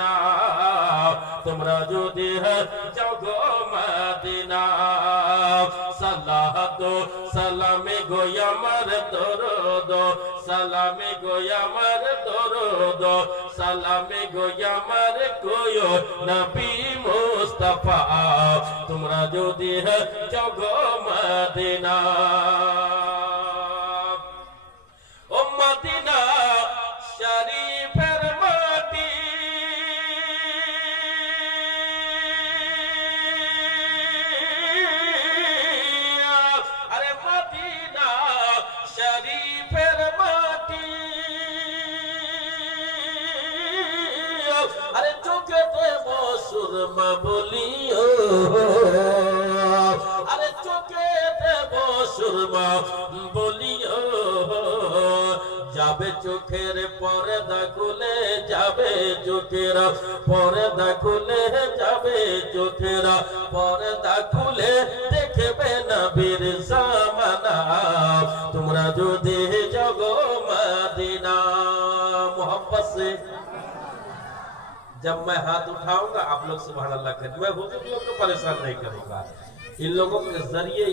Medina তোমরা যদি যাও গো মদিনা সালাত সালামে গো আমার দরুদ সালামে গো আমার দরুদ সালামে গো আমার কোয় নবী মুস্তাফা তোমরা যদি যাও গো মদিনা ও মদিনা শরীফের মাটি আরে মদিনা শরীফের মাটি আরে চোখেতে সুরমা বলিও আরে চোখেতে সুরমা বলিও যাবে চোখের পর্দা খুলে যাবে চোখের পর্দা খুলে যাবে চোখের পর্দা খুলে দেখবে নবীর জামানা তোমরা যদি যাও মদিনা मोहब्बत से जब मैं हाथ उठाऊंगा आप लोग सुभान अल्लाह करें मैं हुजूर लोग को परेशान नहीं करूंगा इन लोगों के जरिए